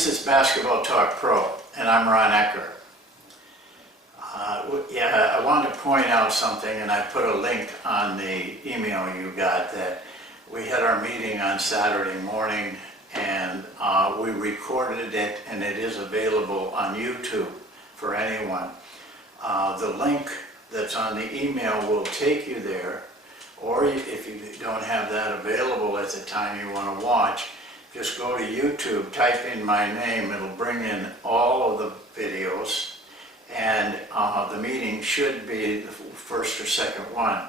This is Basketball Talk Pro, and I'm Ron Ecker. I wanted to point out something, and I put a link on the email you got that we had our meeting on Saturday morning, and we recorded it, and it is available on YouTube for anyone. The link that's on the email will take you there, or if you don't have that available at the time you want to watch, just go to YouTube, type in my name, it'll bring in all of the videos, and the meeting should be the first or second one.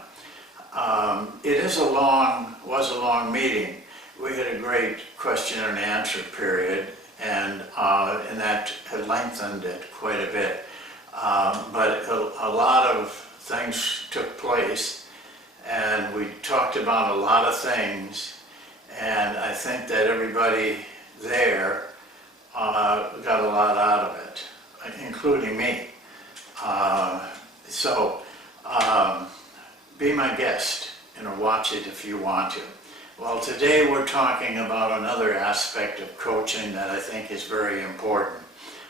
It was a long meeting. We had a great question and answer period, and that had lengthened it quite a bit. But a lot of things took place, and we talked about a lot of things, and I think that everybody there got a lot out of it, including me. Be my guest and watch it if you want to. Well, today we're talking about another aspect of coaching that I think is very important.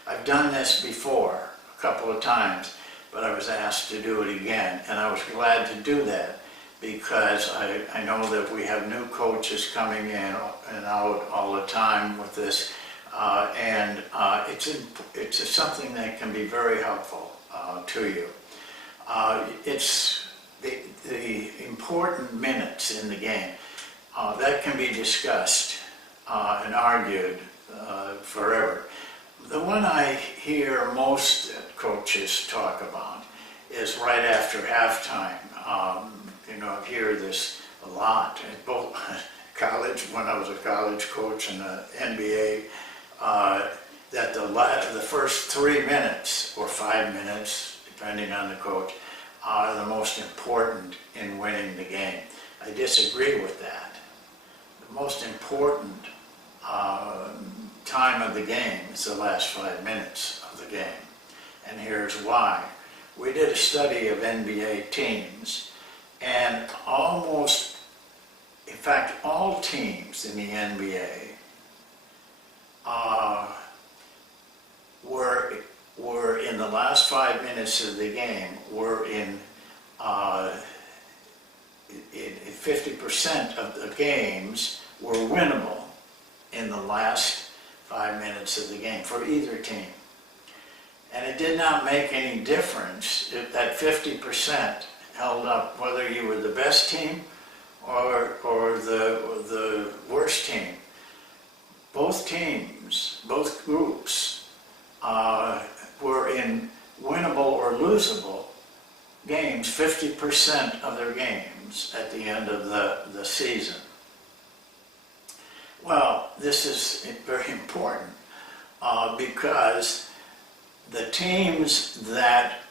I've done this before a couple of times, but I was asked to do it again, and I was glad to do that because I know that we have new coaches coming in and out all the time with this, and it's something that can be very helpful to you. It's the important minutes in the game that can be discussed and argued forever. The one I hear most coaches talk about is right after halftime. I hear this a lot. Both college, when I was a college coach in the NBA, that the first 3 minutes or 5 minutes, depending on the coach, are the most important in winning the game. I disagree with that. The most important time of the game is the last 5 minutes of the game. And here's why. We did a study of NBA teams, and all teams in the NBA were in the last 5 minutes of the game, were in 50% of the games were winnable in the last 5 minutes of the game for either team. And it did not make any difference if that 50% held up, whether you were the best team or the worst team. Both teams, both groups, were in winnable or losable games, 50% of their games at the end of the season. Well, this is very important because the teams that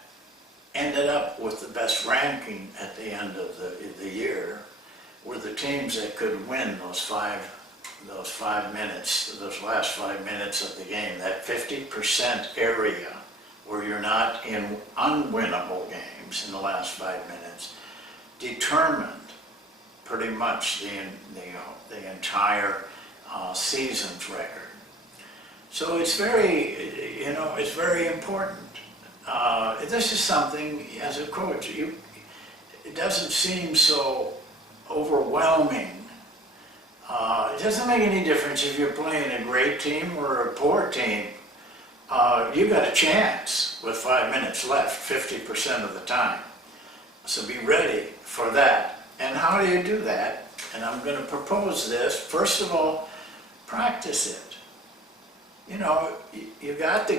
ended up with the best ranking at the end of the year were the teams that could win those last 5 minutes of the game, that 50% area where you're not in unwinnable games in the last 5 minutes, determined pretty much the entire season's record. So it's very important. This is something, as a coach, it doesn't seem so overwhelming. It doesn't make any difference if you're playing a great team or a poor team. You've got a chance with 5 minutes left, 50% of the time. So be ready for that. And how do you do that? And I'm going to propose this. First of all, practice it. You got the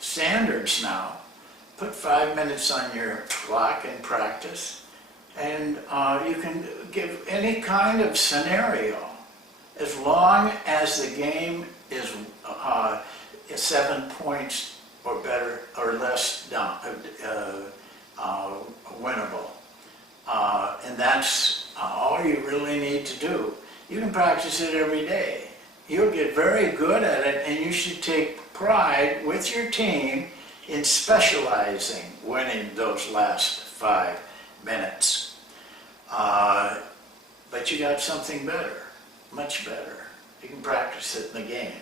standards now. Put 5 minutes on your clock and practice, and you can give any kind of scenario as long as the game is 7 points or better or less down, winnable. And that's all you really need to do. You can practice it every day. You'll get very good at it, and you should take pride with your team in specializing winning those last 5 minutes. But you got something better, much better. You can practice it in the game.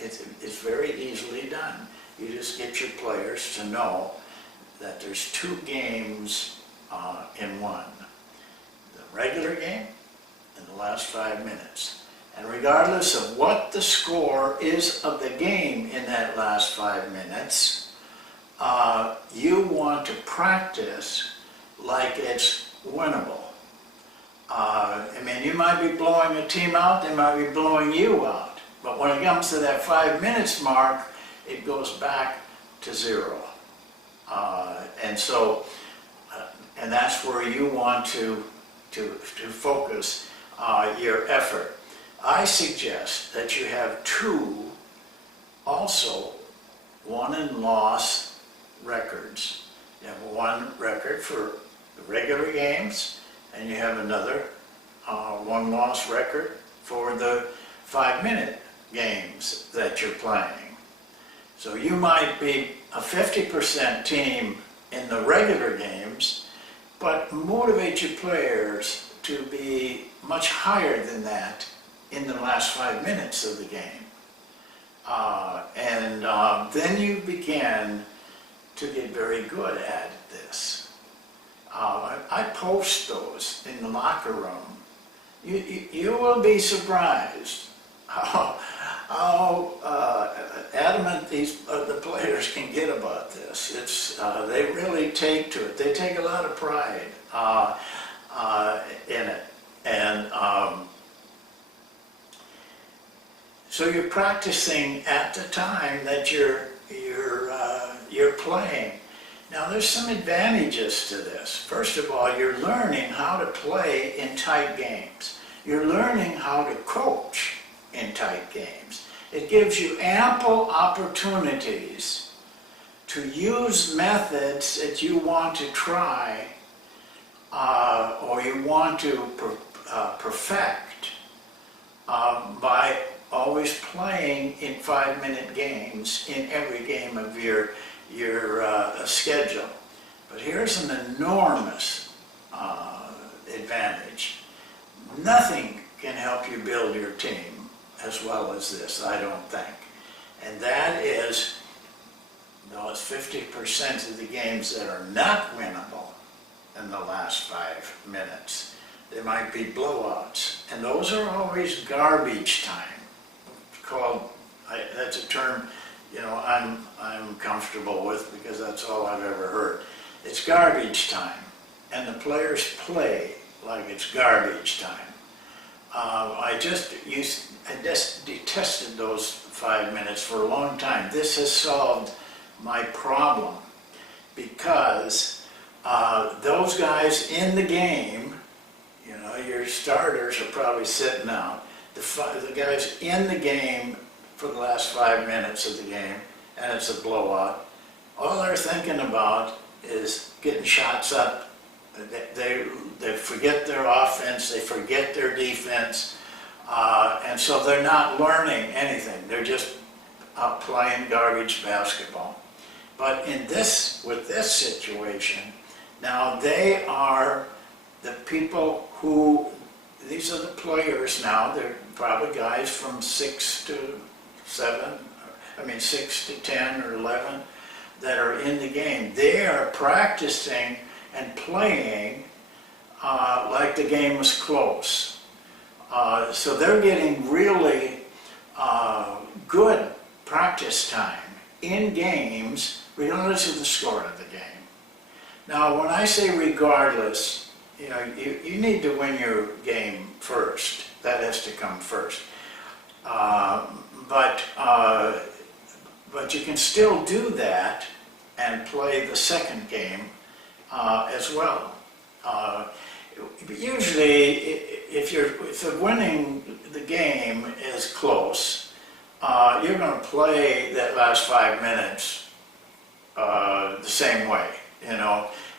It's very easily done. You just get your players to know that there's 2 games in one. The regular game and the last 5 minutes. And regardless of what the score is of the game in that last 5 minutes, you want to practice like it's winnable. I mean, you might be blowing a team out, they might be blowing you out. But when it comes to that 5 minutes mark, it goes back to 0. And so, and that's where you want to focus your effort. I suggest that you have 2 also won and lost records. You have 1 record for the regular games, and you have another 1 loss record for the 5-minute games that you're playing. So you might be a 50% team in the regular games, but motivate your players to be much higher than that in the last 5 minutes of the game. Then you begin to get very good at this. I post those in the locker room. You will be surprised how adamant the players can get about this. They really take to it. They take a lot of pride in it. And so you're practicing at the time that you're playing. Now there's some advantages to this. First of all, you're learning how to play in tight games. You're learning how to coach in tight games. It gives you ample opportunities to use methods that you want to try or you want to perfect by always playing in 5-minute games in every game of your schedule. But here's an enormous advantage. Nothing can help you build your team as well as this, I don't think. And that is those 50% of the games that are not winnable in the last 5 minutes. They might be blowouts, and those are always garbage time. That's a term, I'm comfortable with because that's all I've ever heard. It's garbage time, and the players play like it's garbage time. I just detested those 5 minutes for a long time. This has solved my problem because those guys in the game, your starters are probably sitting out. The guys in the game for the last 5 minutes of the game, and it's a blowout, all they're thinking about is getting shots up. They forget their offense, they forget their defense, and so they're not learning anything. They're just out playing garbage basketball. But with this situation, now they are the people who, these are the players now, they're probably guys from 6 to 10 or 11 that are in the game. They are practicing and playing like the game was close. So they're getting really good practice time in games, regardless of the score of the game. Now, when I say regardless, you need to win your game first. That has to come first. But you can still do that and play the second game as well. Usually, if the winning the game is close, you're going to play that last 5 minutes the same way,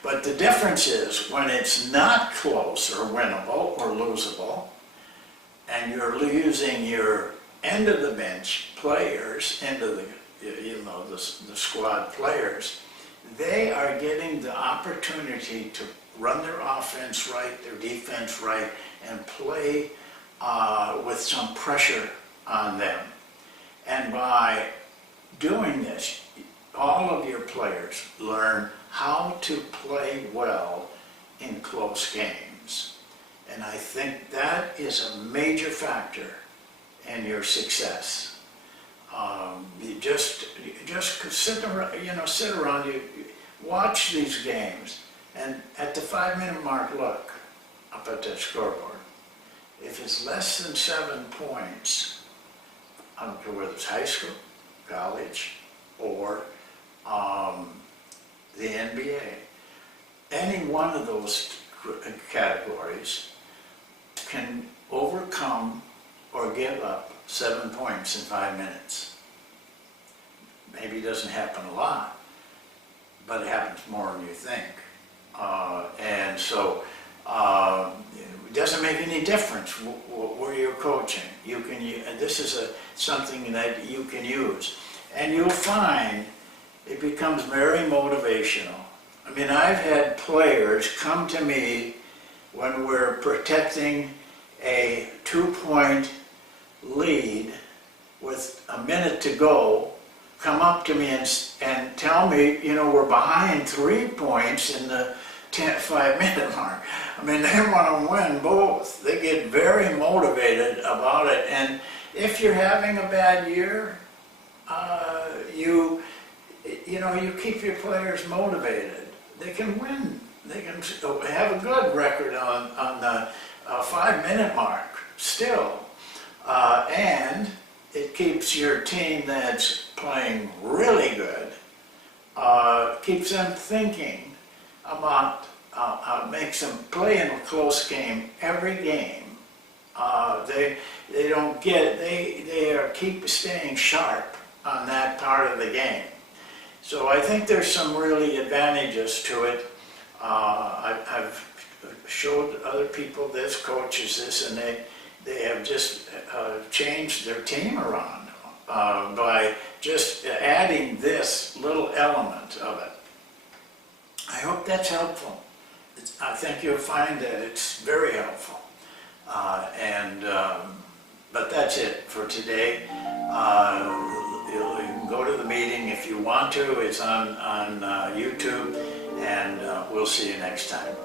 But the difference is when it's not close or winnable or losable, and you're using your end of the bench players, the squad players, they are getting the opportunity to run their offense right, their defense right, and play with some pressure on them. And by doing this, all of your players learn how to play well in close games. And I think that is a major factor in your success. You just sit around, you watch these games, and at the 5-minute mark, look up at that scoreboard. If it's less than 7 points, I don't care whether it's high school, college, or the NBA, any one of those categories can overcome or give up 7 points in 5 minutes. Maybe it doesn't happen a lot, but it happens more than you think. And so it doesn't make any difference where you're coaching. You can, and this is something that you can use. And you'll find it becomes very motivational. I mean, I've had players come to me when we're protecting a 2-point lead with a minute to go, come up to me and tell me, we're behind 3 points in the 5-minute mark. I mean, they want to win both. They get very motivated about it. And if you're having a bad year, you keep your players motivated. They can win. They can have a good record on the 5-minute mark still. And it keeps your team that's playing really good, keeps them thinking about, makes them play in a close game every game. They keep staying sharp on that part of the game. So I think there's some really advantages to it. I've showed other people this, coaches this, and they have just changed their team around by just adding this little element of it. I hope that's helpful. I think you'll find that it's very helpful. But that's it for today. You can go to the meeting if you want to. It's on YouTube, and we'll see you next time.